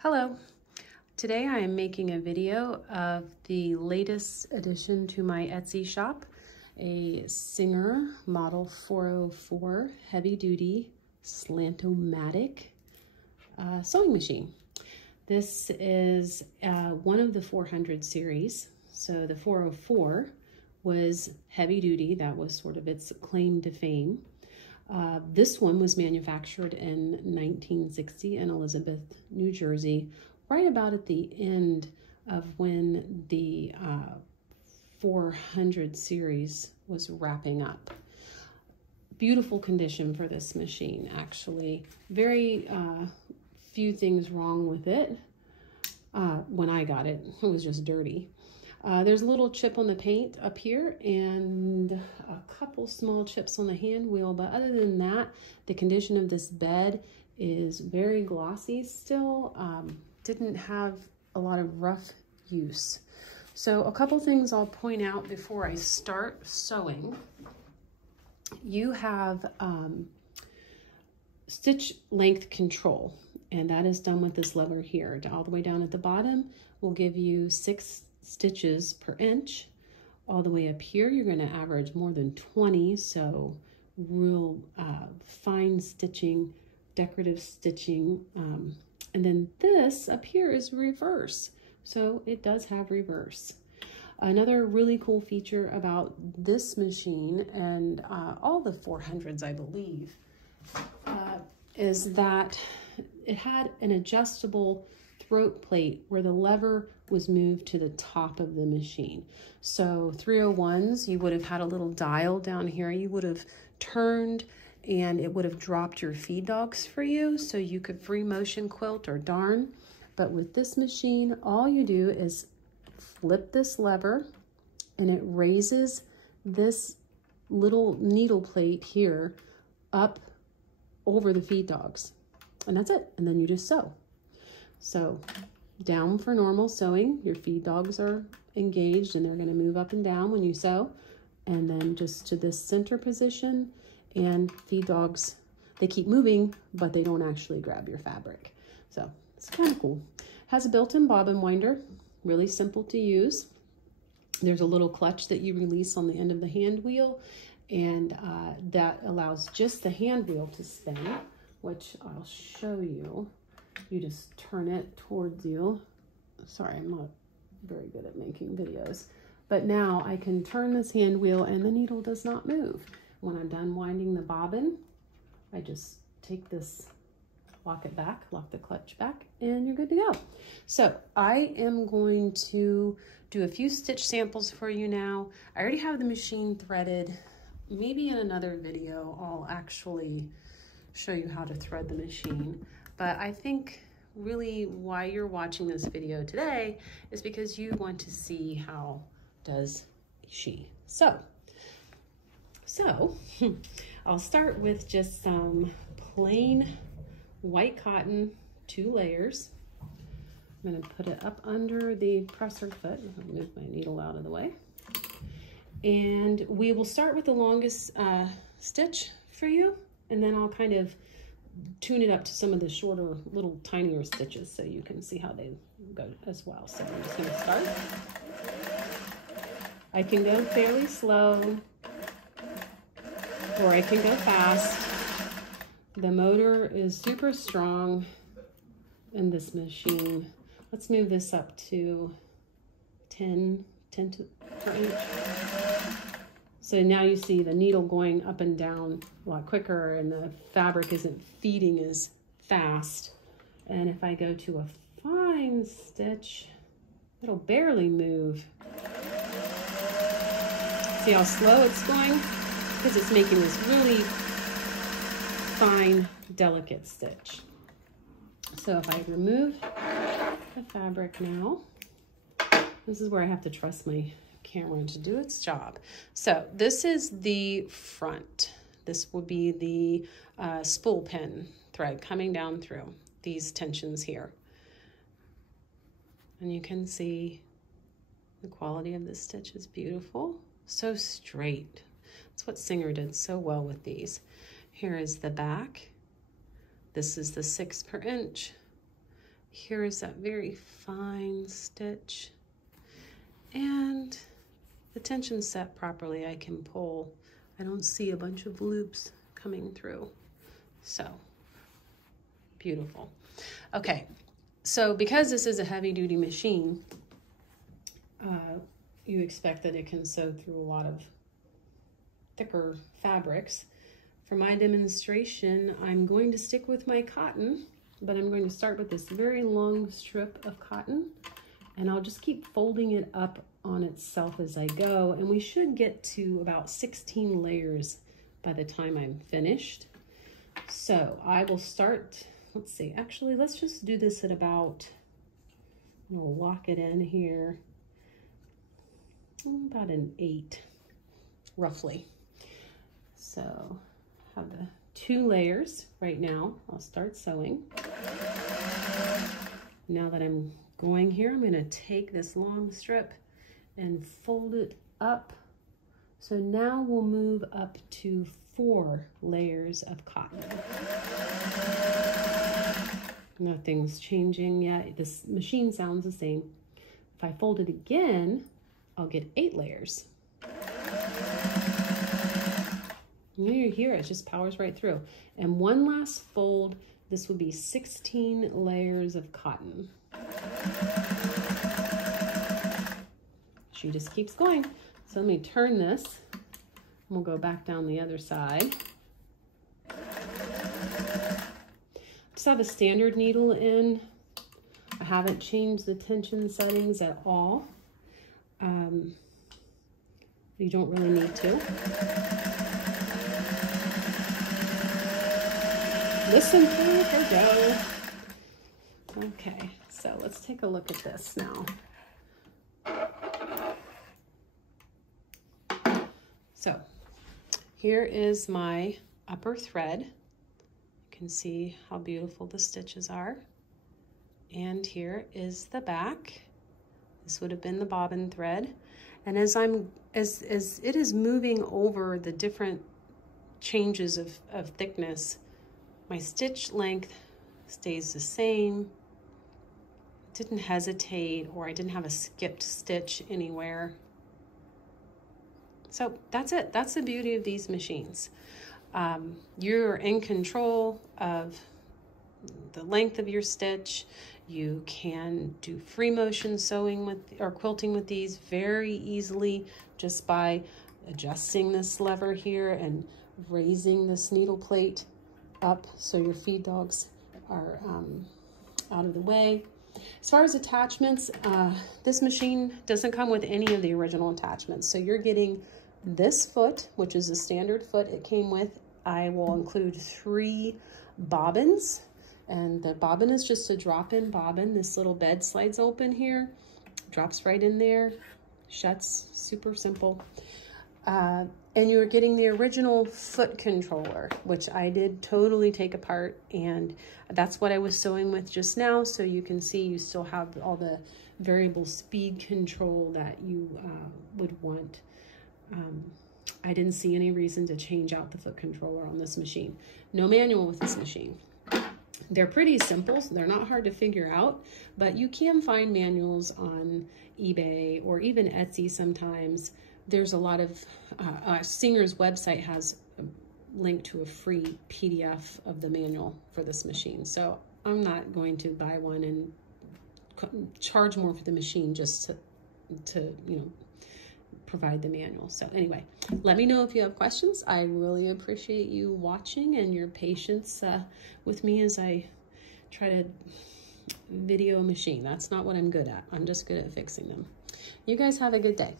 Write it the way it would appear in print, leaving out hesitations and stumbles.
Hello. Today I am making a video of the latest addition to my Etsy shop, a Singer Model 404 heavy duty slant-o-matic sewing machine. This is one of the 400 series. So the 404 was heavy duty. That was sort of its claim to fame. This one was manufactured in 1960 in Elizabeth, New Jersey, right about at the end of when the 400 series was wrapping up. Beautiful condition for this machine, actually. Very few things wrong with it. When I got it, it was just dirty. There's a little chip on the paint up here and a couple small chips on the hand wheel, but other than that, the condition of this bed is very glossy still. Didn't have a lot of rough use. So a couple things I'll point out before I start sewing. You have stitch length control, and that is done with this lever here. All the way down at the bottom will give you 6 stitches per inch. All the way up here, you're going to average more than 20, so real fine stitching, decorative stitching. And then this up here is reverse, so it does have reverse. Another really cool feature about this machine, and all the 400s I believe, is that it had an adjustable throat plate where the lever was moved to the top of the machine. So 301s, you would have had a little dial down here. You would have turned and it would have dropped your feed dogs for you, so you could free motion quilt or darn. But with this machine, all you do is flip this lever and it raises this little needle plate here up over the feed dogs. And that's it. And then you just sew. So down for normal sewing, your feed dogs are engaged and they're going to move up and down when you sew. And then just to this center position, and feed dogs, they keep moving, but they don't actually grab your fabric. So it's kind of cool. Has a built-in bobbin winder, really simple to use. There's a little clutch that you release on the end of the hand wheel, and that allows just the hand wheel to spin, which I'll show you. You just turn it towards you. Sorry, I'm not very good at making videos. But now I can turn this hand wheel and the needle does not move. When I'm done winding the bobbin, I just take this, lock it back, lock the clutch back, and you're good to go. So I am going to do a few stitch samples for you now. I already have the machine threaded. Maybe in another video, I'll actually show you how to thread the machine. But I think really why you're watching this video today is because you want to see how does she sew. So I'll start with just some plain white cotton, 2 layers. I'm going to put it up under the presser foot. I'll move my needle out of the way. And we will start with the longest stitch for you, and then I'll kind of tune it up to some of the shorter, little tinier stitches so you can see how they go as well. So I'm just going to start. I can go fairly slow, or I can go fast. The motor is super strong in this machine. Let's move this up to 10 per inch. So now you see the needle going up and down a lot quicker and the fabric isn't feeding as fast. And if I go to a fine stitch, it'll barely move. See how slow it's going? Because it's making this really fine, delicate stitch. So if I remove the fabric now, this is where I have to trust my camera to do its job. So this is the front. This will be the spool pin thread coming down through these tensions here. And you can see the quality of this stitch is beautiful. So straight. That's what Singer did so well with these. Here is the back. This is the 6 per inch. Here is that very fine stitch. And the tension's set properly. I can pull. I don't see a bunch of loops coming through. So, beautiful. Okay, so because this is a heavy-duty machine, you expect that it can sew through a lot of thicker fabrics. For my demonstration, I'm going to stick with my cotton, but I'm going to start with this very long strip of cotton, and I'll just keep folding it up on itself as I go, and we should get to about 16 layers by the time I'm finished. So I will start, let's see, actually, let's just do this at about, we'll lock it in here, about an 8, roughly. So I have the 2 layers right now. I'll start sewing. Now that I'm going here, I'm gonna take this long strip and fold it up. So now we'll move up to 4 layers of cotton. Nothing's changing yet. This machine sounds the same. If I fold it again, I'll get 8 layers. You hear it just powers right through. And one last fold, this would be 16 layers of cotton. She just keeps going. So let me turn this, and we'll go back down the other side. Just have a standard needle in. I haven't changed the tension settings at all. You don't really need to. Listen to her go. Okay, so let's take a look at this now. So here is my upper thread. You can see how beautiful the stitches are. And here is the back. This would have been the bobbin thread. And as it is moving over the different changes of thickness, my stitch length stays the same. Didn't hesitate, or I didn't have a skipped stitch anywhere. So that's it. That's the beauty of these machines. You're in control of the length of your stitch. You can do free motion sewing with or quilting with these very easily just by adjusting this lever here and raising this needle plate up so your feed dogs are out of the way. As far as attachments, this machine doesn't come with any of the original attachments. So you're getting this foot, which is a standard foot it came with. I will include 3 bobbins. And the bobbin is just a drop-in bobbin. This little bed slides open here, drops right in there, shuts, super simple. And you're getting the original foot controller, which I did totally take apart, and that's what I was sewing with just now. So you can see you still have all the variable speed control that you would want. I didn't see any reason to change out the foot controller on this machine. No manual with this machine. They're pretty simple, so they're not hard to figure out, but you can find manuals on eBay or even Etsy sometimes. There's a lot of, Singer's website has a link to a free PDF of the manual for this machine. So I'm not going to buy one and charge more for the machine just to you know, provide the manual. So anyway, let me know if you have questions. I really appreciate you watching and your patience with me as I try to video a machine. That's not what I'm good at. I'm just good at fixing them. You guys have a good day.